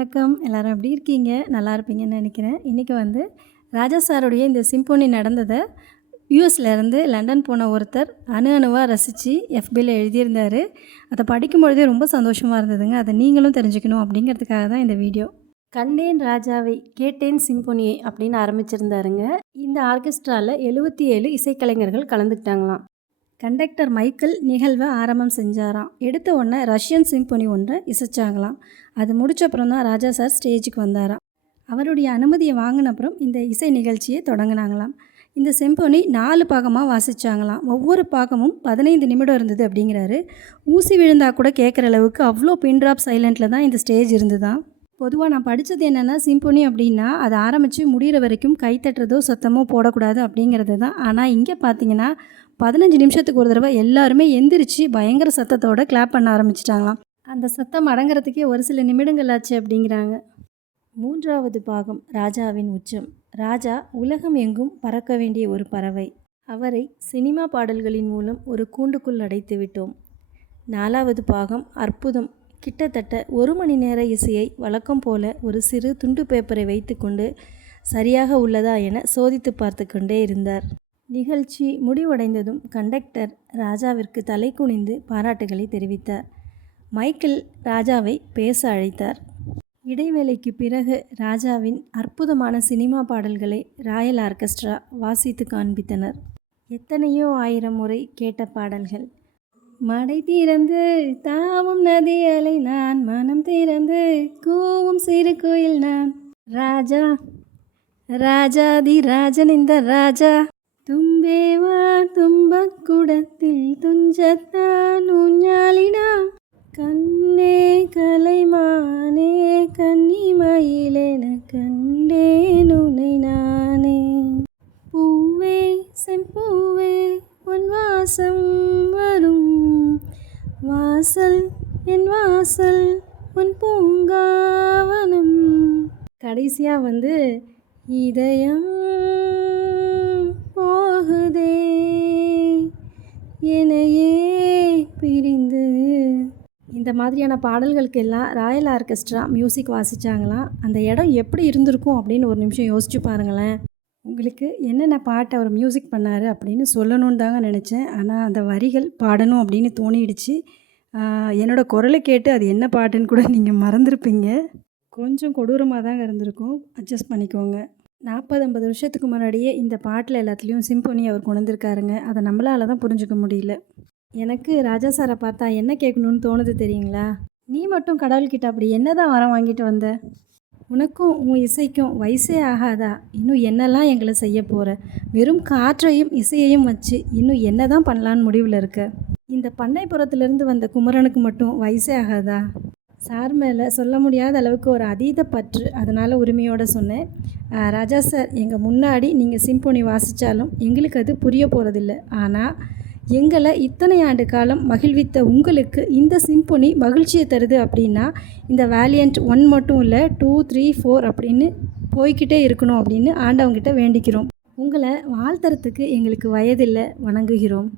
வணக்கம். எல்லாரும் எப்படி இருக்கீங்க? நல்லா இருப்பீங்கன்னு நினைக்கிறேன். இன்றைக்கி வந்து ராஜா சாருடைய இந்த சிம்போனி நடந்ததை யூஎஸ்ல இருந்து லண்டன் போன ஒருத்தர் அணு அணுவாக ரசித்து எஃபியில் எழுதியிருந்தார். அதை படிக்கும் பொழுதே ரொம்ப சந்தோஷமாக இருந்ததுங்க. அதை நீங்களும் தெரிஞ்சுக்கணும் அப்படிங்கிறதுக்காக தான் இந்த வீடியோ. கண்டேன் ராஜாவை கேட்டேன் சிம்போனியை அப்படின்னு ஆரம்பிச்சிருந்தாருங்க. இந்த ஆர்கெஸ்ட்ராவில் எழுபத்தி ஏழு இசைக்கலைஞர்கள் கலந்துக்கிட்டாங்களாம். கண்டக்டர் மைக்கேல் நிகழ்வை ஆரம்பம் செஞ்சாராம். எடுத்த உடனே ரஷ்யன் சிம்பொனி ஒன்றை இசைச்சாங்களாம். அது முடிச்ச அப்புறம் தான் ராஜா சார் ஸ்டேஜுக்கு வந்தாராம். அவருடைய அனுமதியை வாங்கின அப்புறம் இந்த இசை நிகழ்ச்சியை தொடங்கினாங்களாம். இந்த செம்பொனி நாலு பாகமாக வாசித்தாங்களாம் ஒவ்வொரு பாகமும் பதினைந்து நிமிடம் இருந்தது அப்படிங்கிறாரு. ஊசி விழுந்தா கூட கேட்குற அளவுக்கு அவ்வளோ பின்ட்ராப் சைலண்டில் சைலண்ட்டில் தான் இந்த ஸ்டேஜ் இருந்துதான் பொதுவாக நான் படித்தது என்னென்னா சிம்பொனி அப்படின்னா அது ஆரம்பித்து முடிகிற வரைக்கும் கை தட்டுறதோ சத்தமோ போடக்கூடாது அப்படிங்கிறது தான். ஆனால் இங்கே பார்த்தீங்கன்னா பதினஞ்சு நிமிஷத்துக்கு ஒரு தடவை எல்லாருமே எந்திரிச்சு பயங்கர சத்தத்தோட கிளாப் பண்ண ஆரம்பிச்சிட்டாங்களாம். அந்த சத்தம் அடங்குறதுக்கே ஒரு சில நிமிடங்கள் ஆச்சு அப்படிங்கிறாங்க. மூன்றாவது பாகம் ராஜாவின் உச்சம். ராஜா உலகம் எங்கும் பறக்க வேண்டிய ஒரு பறவை. அவரை சினிமா பாடல்களின் மூலம் ஒரு கூண்டுக்குள் அடைத்து விட்டோம். நாலாவது பாகம் அற்புதம். கிட்டத்தட்ட ஒரு மணி நேர இசையை வழக்கம் போல ஒரு சிறு துண்டு பேப்பரை வைத்துக்கொண்டு சரியாக உள்ளதா என சோதித்து பார்த்து கொண்டே இருந்தார். நிகழ்ச்சி முடிவடைந்ததும் கண்டக்டர் ராஜாவிற்கு தலை குனிந்து பாராட்டுகளை தெரிவித்தார். மைக்கேல் ராஜாவை பேச அழைத்தார். இடைவேளைக்கு பிறகு ராஜாவின் அற்புதமான சினிமா பாடல்களை ராயல் ஆர்கெஸ்ட்ரா வாசித்து காண்பித்தனர். எத்தனையோ ஆயிரம் முறை கேட்ட பாடல்கள். மடை திறந்து தாவும் நதி அலை நான் மனம் திறந்து கூவும் சிறு கோயில் நான். ராஜா ராஜாதி ராஜன் இந்த ராஜா. தும்பேவா தும்பக்குடத்தில் துஞ்சத்தான் ஊஞ்சாலிடாம் கண்ணே கலைமானே கன்னிமயிலென கண்டேன் உன்னை நானே. பூவே செம்பூவே உன் வாசம் வாசல் என் வாசல் உன் பூங்காவனம். கடைசியாக வந்து இதயம் போகுதே என்னையே பிரிந்து. இந்த மாதிரியான பாடல்களுக்கெல்லாம் ராயல் ஆர்கெஸ்ட்ரா மியூசிக் வாசித்தாங்களாம் அந்த இடம் எப்படி இருந்திருக்கும் அப்படின்னு ஒரு நிமிஷம் யோசிச்சு பாருங்களேன். உங்களுக்கு என்னென்ன பாட்டு அவர் மியூசிக் பண்ணார் அப்படின்னு சொல்லணுன்னு தாங்க நினச்சேன். ஆனால் அந்த வரிகள் பாடணும் அப்படின்னு தோணிடுச்சு. என்னோடய குரலை கேட்டு அது என்ன பாட்டுன்னு கூட நீங்கள் மறந்துருப்பீங்க. கொஞ்சம் கொடூரமாக தாங்க இருந்திருக்கும். அட்ஜஸ்ட் பண்ணிக்கோங்க. நாற்பது ஐம்பது வருஷத்துக்கு முன்னாடியே இந்த பாட்டில் எல்லாத்துலேயும் சிம்பொனி அவர் கொண்டிருக்காருங்க அதை நம்மளால தான் புரிஞ்சுக்க முடியல. எனக்கு ராஜா சாரை பார்த்தா என்ன கேட்கணுன்னு தோணுது தெரியுங்களா? நீ மட்டும் கடவுள்கிட்ட அப்படி என்ன தான் வரம் வாங்கிட்டு வந்த? உனக்கும் உன் இசைக்கும் வயசே ஆகாதா? இன்னும் என்னெல்லாம் எங்களை செய்ய போகிற வெறும் காற்றையும் இசையையும் வச்சு இன்னும் என்ன தான் பண்ணலான்னு முடிவில் இருக்க? இந்த பண்ணைப்புறத்துலேருந்து வந்த குமரனுக்கு மட்டும் வயசே ஆகாதா? சார் மேலே சொல்ல முடியாத அளவுக்கு ஒரு அதீத பற்று அதனால் உரிமையோடு சொன்னேன். ராஜா சார் எங்கள் முன்னாடி நீங்கள் சிம்போனி வாசித்தாலும் எங்களுக்கு அது புரிய போகிறதில்ல ஆனால் எங்களை இத்தனை ஆண்டு காலம் மகிழ்வித்த உங்களுக்கு இந்த சிம்பொனி மகிழ்ச்சியை தருது அப்படின்னா இந்த வேலியண்ட் ஒன் மட்டும் இல்லை டூ த்ரீ ஃபோர் அப்படின்னு போய்கிட்டே இருக்கணும் அப்படின்னு ஆண்டவங்கிட்ட வேண்டிக்கிறோம். உங்களை வாழ்த்துறதுக்கு எங்களுக்கு வயதில்லை வணங்குகிறோம்.